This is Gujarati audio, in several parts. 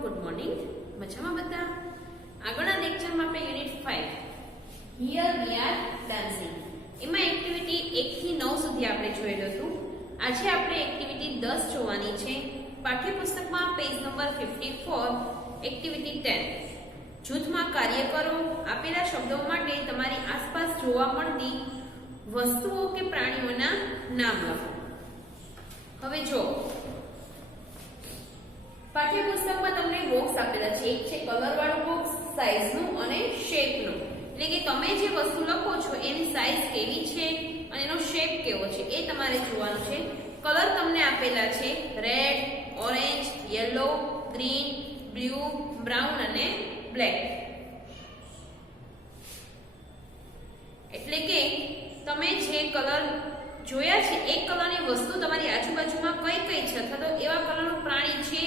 Good morning. મજામાં બધા? આગળના લેક્ચરમાં આપણે unit 5 here we are dancing એમાં એક્ટિવિટી 1 થી 9 સુધી આપણે જોયેલું હતું. આજે આપણે એક્ટિવિટી 10 જોવાની છે. પાઠ્યપુસ્તકમાં પેજ નંબર 54 એક્ટિવિટી 10 જૂથમાં કાર્ય કરો. આપેલા શબ્દો માટે તમારી આસપાસ જોવા મળતી વસ્તુઓ કે પ્રાણીઓના નામ લખો. હવે જો પાઠ્યપુસ્તકમાં તમને બોક્સ આપેલા છે. એક છે કલર વાળું બોક્સ, સાઈઝનું અને શેપનું. એટલે કે તમે જે વસ્તુ લખો છો એની સાઈઝ કેવી છે અને એનો શેપ કેવો છે એ તમારે જોવાનું છે. કલર તમને આપેલા છે red, orange, yellow, green, blue, brown અને બ્લેક. એટલે કે તમે જે કલર જોયા છે એ કલરની વસ્તુ તમારી આજુબાજુમાં કઈ કઈ છે અથવા તો એવા કલરનું પ્રાણી છે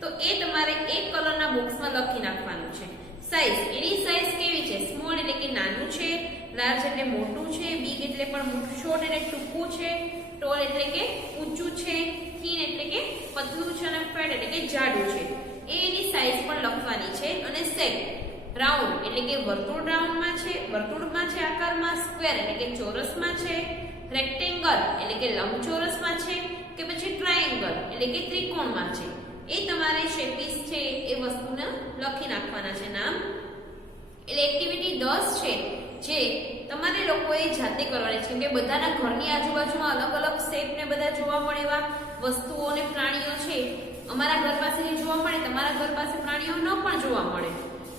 તો એ તમારે એક કલરના બોક્સમાં લખી નાખવાનું છે. સાઈઝ, એની સાઈઝ કેવી છે? સ્મોલ એટલે કે નાનું છે, લાર્જ એટલે મોટું છે, બિગ એટલે પણ મોટું, શોર્ટ એટલે ટૂંકું છે, ટોલ એટલે કે ઊંચું છે, થીન એટલે કે પતલું છે અને ફેટ એટલે કે જાડું છે. એની સાઈઝ પણ લખવાની છે. અને શેપ, રાઉન્ડ એટલે કે વર્તુળ રાઉન્ડમાં છે, વર્તુળમાં છે આકારમાં, સ્ક્વેર એટલે કે ચોરસમાં છે, રેક્ટેંગલ એટલે કે લંબચોરસમાં છે કે પછી ટ્રાયેંગલ એટલે કે ત્રિકોણમાં છે. એ તમારે શેપીસ છે એ વસ્તુને લખી નાખવાના છે નામ. એટલે એક્ટિવિટી 10 છે જે તમારે લોકોએ જાતે કરવાની છે. કેમ કે બધાના ઘરની આજુબાજુમાં અલગ અલગ શેપ ને બધા જોવા મળે એવા વસ્તુઓ અને પ્રાણીઓ છે. અમારા ઘર પાસે જે જોવા મળે તમારા ઘર પાસે પ્રાણીઓ ન પણ જોવા મળે.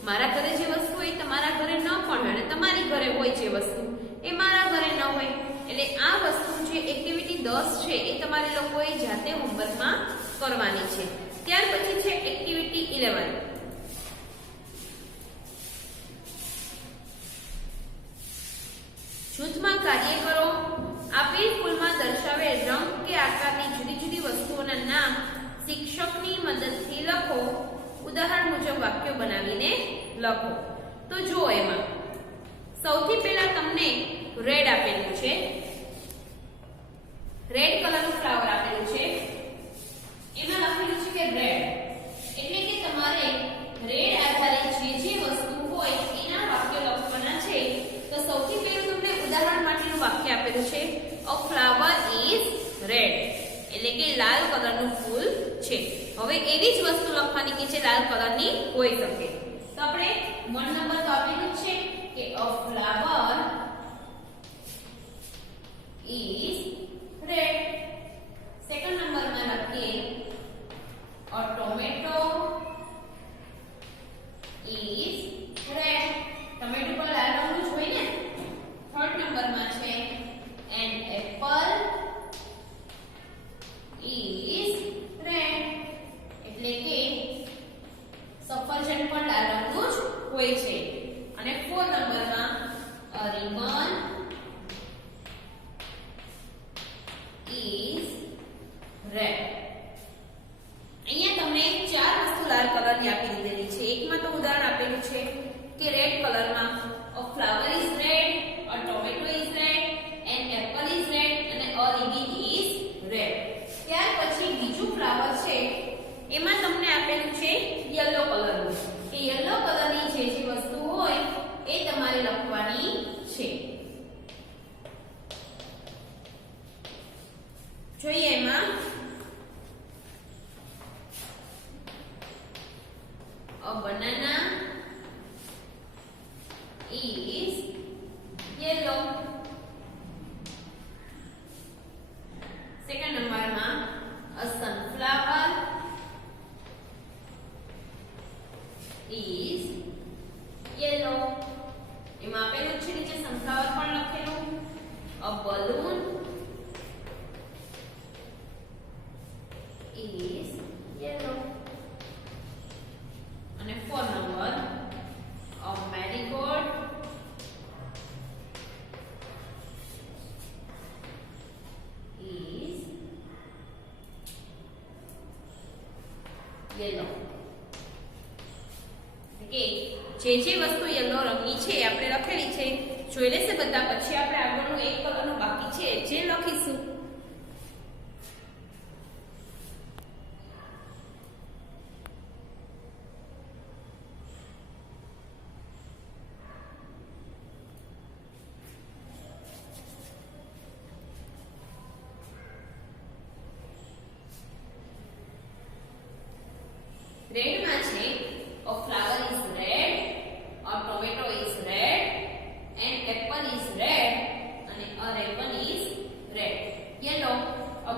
મારા ઘરે જે વસ્તુ હોય તમારા ઘરે ન પણ હોય અને તમારી ઘરે હોય જે વસ્તુ એ મારા ઘરે ન હોય. એટલે આ વસ્તુ છે એક્ટિવિટી 10 છે એ તમારે લોકોએ જાતે હોમવર્કમાં કરવાની છે. ત્યાર પછી છે એક્ટિવિટી 11 જૂથમાં કાર્ય કરો. આપેલ ફૂલમાં દર્શાવેલ રંગ કે આકારની જુદી જુદી વસ્તુઓના નામ શિક્ષકની મદદથી લખો. ઉદાહરણ મુજબ વાક્યો બનાવીને લખો. તો જુઓ, એમાં સૌથી પહેલા તમને રેડ આપેલું છે. રેડ કલરનું ફ્લાવર આપેલું છે. એમાં લખેલું છે કે રેડ એટલે કે તમારે રેડ આધારિત જે વસ્તુ હોય એના વાક્ય લખવાના છે. તો સૌથી પહેલું તમને ઉદાહરણ માટેનું વાક્ય આપેલું છે અ ફ્લાવર ઇઝ રેડ એટલે કે લાલ કલરનું ફૂલ છે. હવે એવી જ વસ્તુ લખવાની કે જે લાલ કલરની હોઈ શકે. તો આપણે 1 નંબર તો આપેલું છે કે a flower is red. Second નંબરમાં લખીએ a tomato is red. Tomato પર લાલ રંગનું જ હોય ને. થર્ડ નંબરમાં છે an apple is red એટલે કે સફરજન પણ લાલ રંગનું જ હોય છે. અને ફોર્થ નંબરમાં a ribbon is red. અહીંયા તમને ચાર વસ્તુ લાલ કલરની આપી દીધેલી છે. એકમાં તો ઉદાહરણ આપેલું છે કે રેડ કલરમાં a flower is red, a tomato is red, an apple is red અને અ રિબન ઇઝ રેડ. ત્યાર પછી બીજું ફ્લાવર છે એમાં તમને આપેલું છે યલો કલરનું. કે યલો કલરની જે વસ્તુ હોય એ તમારે લખવાની છે. જોઈએ એમાં a banana is yellow. Second નંબરમાં a sunflower is yellow. એમાં આપેલું છે નીચે સનફ્લાવર પણ લખેલું. a balloon is yellow. અને 4 number a marigold is yellow. કે જે વસ્તુ યલો રંગની છે આપણે લખેલી છે જોઈ લેશે બધા. પછી આપણે આગળનું એક કલરનું બાકી છે જે લખીશું.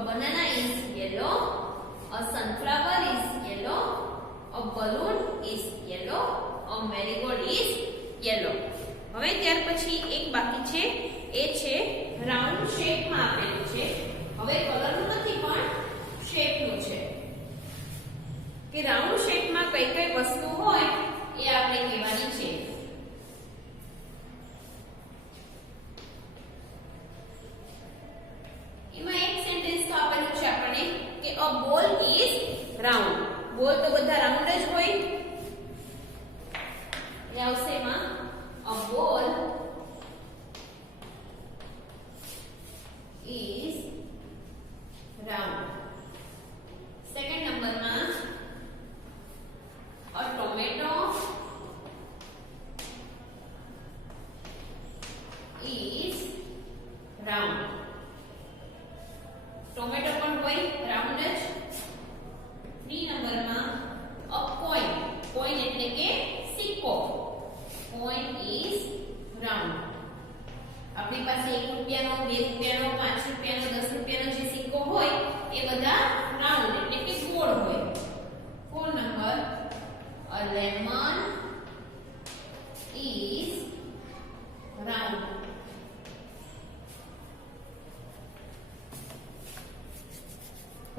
banana is yellow, a sunflower is yellow, a balloon is yellow, a marigold is yellow. હવે ત્યાર પછી એક બાકી છે, એ છે રાઉન્ડ શેપમાં આપેલું છે. હવે કલરનું નથી પણ શેપનું છે કે રાઉન્ડ શેપમાં કઈ કઈ વસ્તુ હોય એ આપણે કહેવાની છે. એમાં એક સેન્ટેન્સ તો આપેલું છે આપણને કે a ball is round. બોલ તો બધા રાઉન્ડ જ હોય. એ આવશે એમાં a ball is round. Second નંબરમાં a tomato is round. Tomato પણ હોય રાઉન્ડ જ. 3 નંબરમાં a coin. coin એટલે કે સિક્કો. coin is round. આપણી પાસે 1 રૂપિયાનો, 2 રૂપિયાનો, 5 રૂપિયાનો, 10 રૂપિયાનો જે સિક્કો હોય એ બધા રાઉન્ડ એટલે કે ગોળ હોય. 4 number a lemon is round.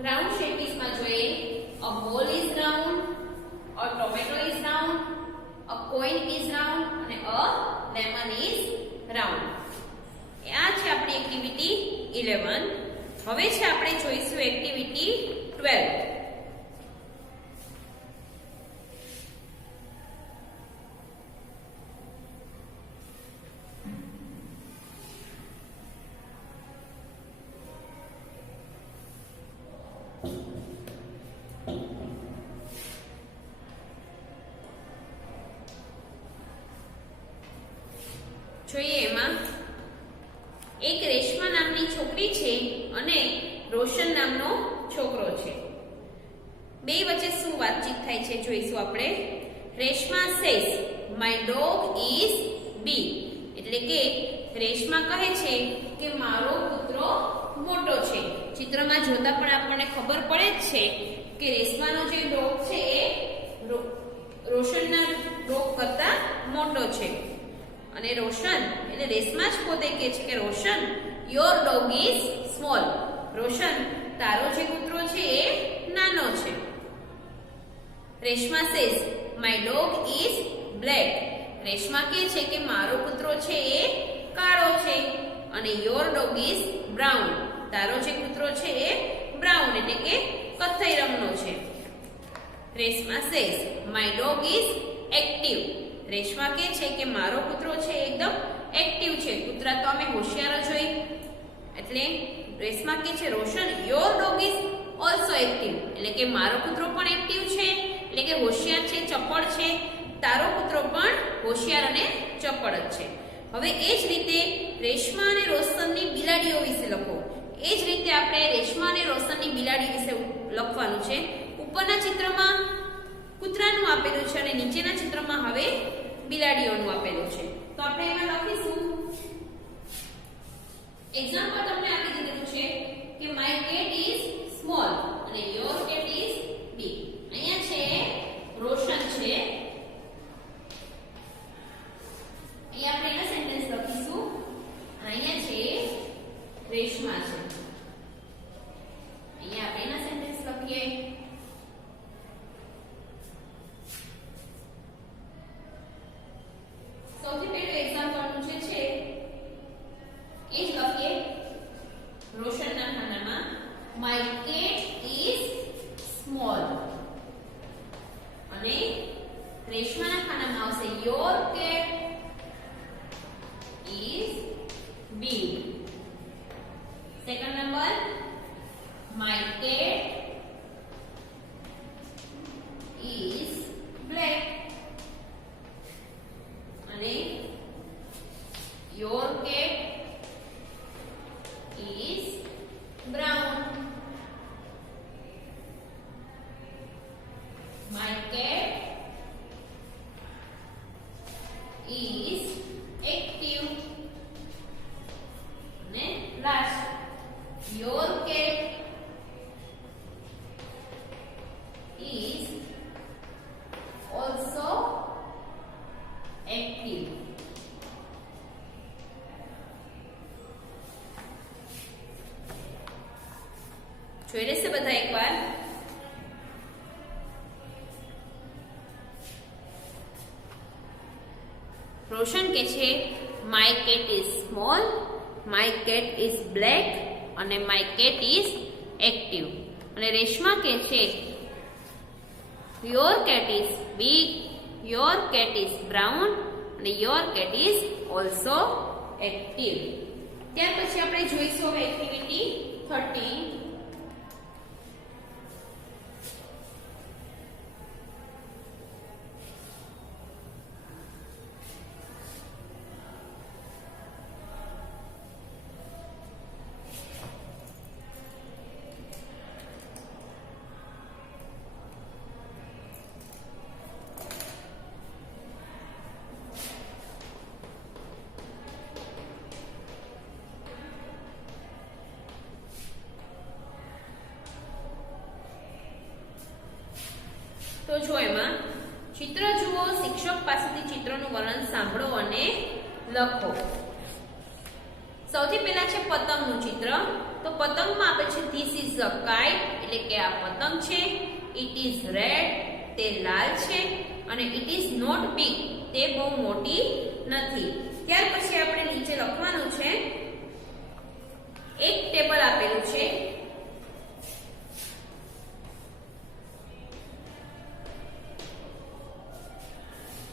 Round shape માં જોઈએ a ball is round, a tomato is round, a coin is round અને a lemon is round. આ છે આપણી એક્ટિવિટી 11. હવે છે આપણે જોઈશું એક્ટિવિટી 12. જોઈએ એમાં એક રેશમા નામની છોકરી છે અને રોશન નામનો છોકરો છે. બે વચ્ચે શું વાતચીત થાય છે જોઈશું આપણે. Reshma says my dog is big. એટલે કે રેશમા કહે છે કે મારો કૂતરો મોટો છે. ચિત્રમાં જોતા પણ આપણને ખબર પડે જ છે કે રેશમાનો જે ડોગ છે એ રોશનના ડોગ કરતા મોટો છે. અને રોશન એટલે રેશમા જ પોતે કહે છે કે રોશન યોર ડોગ ઇઝ સ્મોલ. રોશન તારો જે કૂતરો છે એ નાનો છે. Reshma says my dog is black. Reshma કહે છે કે મારો કૂતરો છે એ કાળો છે. અને યોર ડોગ ઇઝ બ્રાઉન. તારો જે કૂતરો છે એ બ્રાઉન એટલે કે કથ્થઈ રંગનો છે. Reshma says my dog is active. Reshma કહે છે કે મારો કૂતરો છે એકદમ એક્ટિવ છે. કૂતરા તો અમે હોશિયાર જ હોય. એટલે રેશમા કહે છે Roshan your dog is also active. એટલે કે મારો કૂતરો પણ એક્ટિવ છે એટલે કે હોશિયાર છે, ચપળ છે. તારો કૂતરો પણ હોશિયાર અને ચપળ જ છે. હવે એ જ રીતે રેશમા અને રોશનની બિલાડીઓ વિશે લખો. એ જ રીતે આપણે રેશમા અને રોશનની બિલાડી વિશે લખવાનું છે. ઉપરના ચિત્રમાં કૂતરાનું આપેલું છે અને નીચેના ચિત્રમાં હવે બિલાડીઓનું આપેલું છે. તો આપણે એમાં લખીશું. એક્ઝામ્પલ તમને આપી દીધેલું છે કે માય કેટ ઇઝ સ્મોલ અને યોર કેટ ઇઝ બિગ. અહીંયા છે રોશન છે. અહીંયા આપણે એના સેન્ટેન્સ લખીશું. અહીંયા છે રેશમા છે. અહીંયા આપણે એના સેન્ટેન્સ લખીએ. સૌથી પહેલું એક્ઝામ્પલનું છે એ જ લખીએ. રોશનના ખાનામાં માય કેટ ઇઝ સ્મોલ અને રેશમાના ખાનામાં આવશે your cat is big. Second number my cat is black અને યોર કેટ ઇઝ બ્રાઉન. જોઈ લેશે બધા એકવાર. રોશન કે છે my cat is small, my cat is black અને માય કેટ ઇઝ એક્ટિવ. અને રેશમા કે છે your cat is big, your cat is brown અને your cat is also active. ત્યાર પછી આપણે જોઈશું હવે એક્ટિવિટી 13. તો જો એમાં ચિત્ર જુઓ, શિક્ષક પાસેથી ચિત્રનું વર્ણન સાંભળો અને લખો. સૌથી પહેલા છે પતંગનું ચિત્ર. તો પતંગમાં આપે છે ધીસ ઇઝ અ કાઇટ, એટલે કે આ પતંગ છે. ઇટ ઇઝ રેડ, તે લાલ છે. અને ઇટ ઇઝ નોટ બિગ, તે બહુ મોટી નથી. ત્યાર પછી આપણે નીચે લખવાનું છે એક ટેબલ આપેલું છે.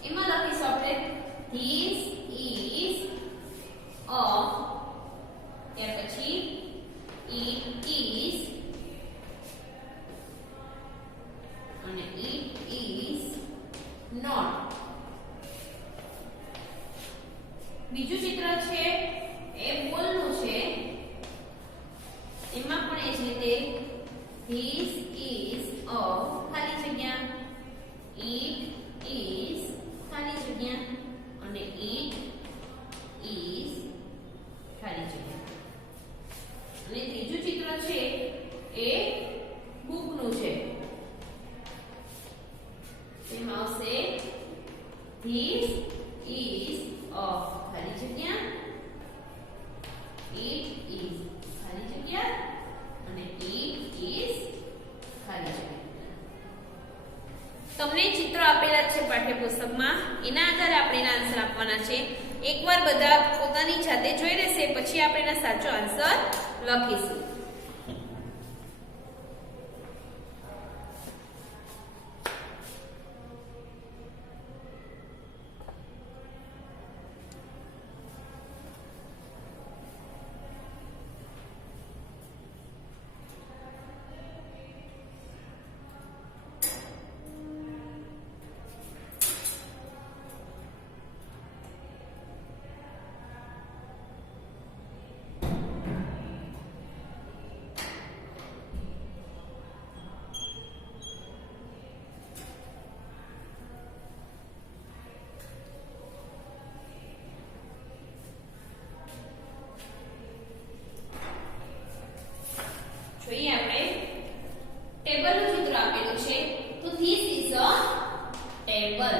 એમાં લખીશું આપણે ધીસ ઇઝ અ, ત્યાર પછી ઇટ ઇઝ અને ઇટ ઇઝ નોટ. બીજું ચિત્ર છે એ બોલનું છે. એમાં પણ એ જ રીતે ધીસ ઇઝ અ ખાલી જગ્યા, ઇટ ઇઝ ખાલી જગ્યા અને ઇટ ઇઝ ખાલી જગ્યા. અને ત્રીજું ચિત્ર છે એ બુકનું છે. તેમાં આવશે ધીસ ઇઝ અ ખાલી જગ્યા, ઇટ ઇઝ ખાલી જગ્યા અને ઇટ ઇઝ ખાલી જગ્યા. તમને ચિત્ર આપેલા છે પાઠ્યપુસ્તકમાં, એના આધારે આપણે એના આન્સર આપવાના છે. એકવાર બધા પોતાની જાતે જોઈ લેશે પછી આપણે એના સાચો આન્સર લખીશું. જોઈએ આપણે ટેબલનું ચિત્ર આપેલું છે. તો ધીસ ઇઝ અ ટેબલ.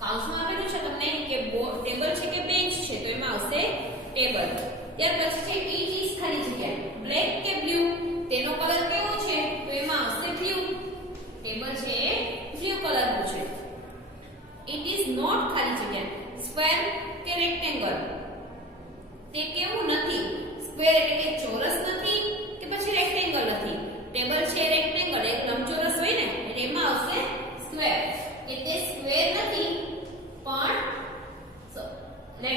કૌંસમાં આપેલું છે તમને કે ટેબલ છે કે બેન્ચ છે, તો એમાં આવશે ટેબલ. ત્યાર પછી છે ઇટ ઇઝ ખાલી જગ્યા, બ્લેક કે બ્લુ, તેનો કલર કેવો છે, તો એમાં આવશે બ્લુ. ટેબલ છે એ બ્લુ કલરનું છે. ઇટ ઇઝ નોટ ખાલી જગ્યા, સ્ક્વેર કે રેક્ટેંગલ, તે કેવું નથી. સ્ક્વેર એટલે કે ચોરસ નથી કે પછી રેક્ટેંગલ નથી. ટેબલ છે રેક્ટેંગલ, એક લંબચોરસ હોય ને એટલે એમાં આવશે સ્ક્વેર, કે તે સ્ક્વેર નથી પણ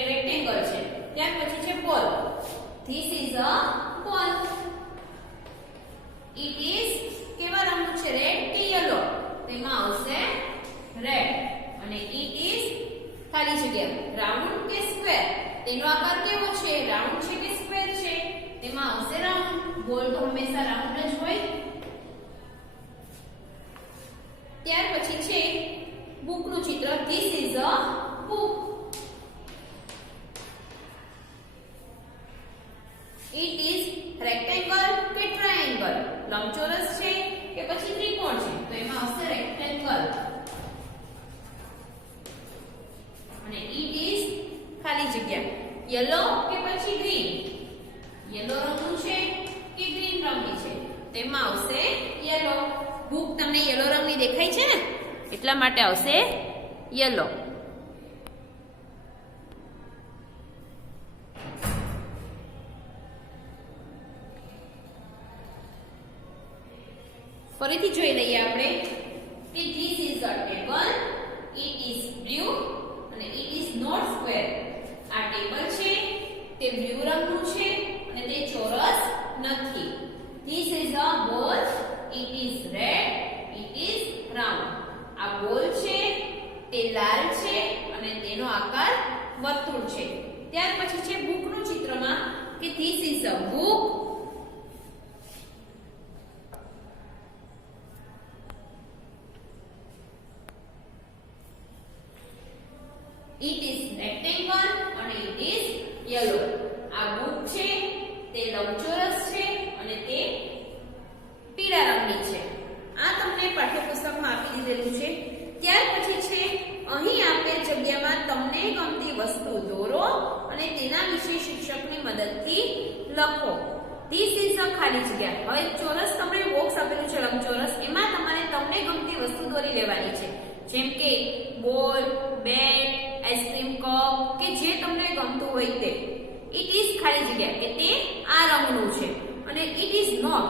રેક્ટેંગલ છે. ત્યાર પછી છે બોલ. ધીસ ઇઝ અ બોલ. ઇટ ઇઝ કેવા રંગનું છે, રેડ કે યલો, તેમાં આવશે રેડ. અને ઇટ ઇઝ ખાલી જગ્યા, રાઉન્ડ કે સ્ક્વેર, તેનો આકાર કેવો છે, રાઉન્ડ છે કે સ્ક્વેર છે, તેમાં આવશે રાઉન્ડ. બોલ તો હંમેશા રાઉન્ડ જ હોય. ત્યાર પછી છે બુકનું ચિત્ર. This is a book. It is rectangle કે ટ્રાયેંગલ, લંબચોરસ છે કે પછી ત્રિકોણ છે, તો એમાં આવશે રેક્ટેંગલ. અને ઇટ ઇઝ ખાલી જગ્યા, યલો કે પછી ગ્રીન, યલો રંગનું છે કે ગ્રીન રંગની છે, તેમાં આવશે યલો. બુક તમને યલો રંગની દેખાય છે ને, એટલા માટે આવશે યલો. ફરીથી જોઈ લઈએ આપણે કે this is a table, it is blue અને ઇટ ઇઝ નોટ સ્ક્વેર. આ ટેબલ છે તે બ્લુ રંગનું છે અને તે ચોરસ નથી. ધીસ ઇઝ અ બોલ, it is red, it is round. આ બોલ છે તે લાલ છે અને તેનો આકાર વર્તુળ છે. ત્યાર પછી છે બુકનું ચિત્રમાં કે this is a book, it is rectangle અને it is yellow. આ બુક છે તે લંબચોરસ છે અને તે પીળા રંગની છે. આ તમને પાઠ્યપુસ્તકમાં આપી દીધેલું છે. ત્યાર પછી છે અહીં આપેલ જગ્યામાં તમને ગમતી વસ્તુ દોરો અને તેના વિશે શિક્ષકની મદદથી લખો. This is a ખાલી જગ્યા. હવે ચોરસ તમને બોક્સ આપેલું છે લંબચોરસ, એમાં તમારે તમને ગમતી વસ્તુ દોરી લેવાની છે, જેમ કે બોલ, બેટ, આઈસ્ક્રીમ કપ કે જે તમને ગમતું હોય તે. ઇટ ઇઝ ખાલી જગ્યા કે તે આ રંગનું છે અને ઇટ ઇઝ નોટ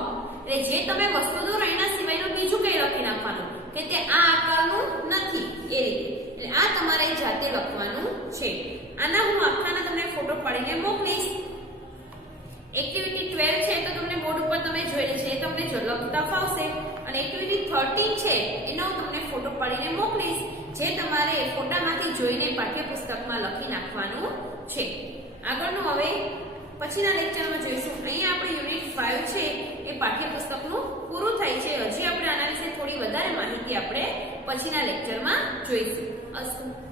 એટલે જે તમે વસ્તુ દોરો એના સિવાયનું બીજું કંઈ લખી નાખવાનું કે તે આ આકારનું નથી એ રીતે. એટલે આ તમારે જાતે લખવાનું છે. આના હું આખાના તમને ફોટો પાડીને મોકલીશ. એક્ટિવિટી 12 છે તો તમને બોર્ડ ઉપર તમે જોયેલી છે, એ તમને જો લખતા ફાવશે. અને એક્ટિવિટી 13 છે એનો હું તમને ફોટો પાડીને મોકલીશ, જે તમારે ફોટામાંથી જોઈને પાઠ્યપુસ્તકમાં લખી નાખવાનું છે. આગળનું હવે પછીના લેક્ચરમાં જોઈશું. અહીંયા આપણે યુનિટ 5 છે એ પાઠ્યપુસ્તકનું પૂરું થાય છે. હજી આપણે આના વિશે થોડી વધારે માહિતી આપણે પછીના લેક્ચરમાં જોઈશું. અસ્તુ.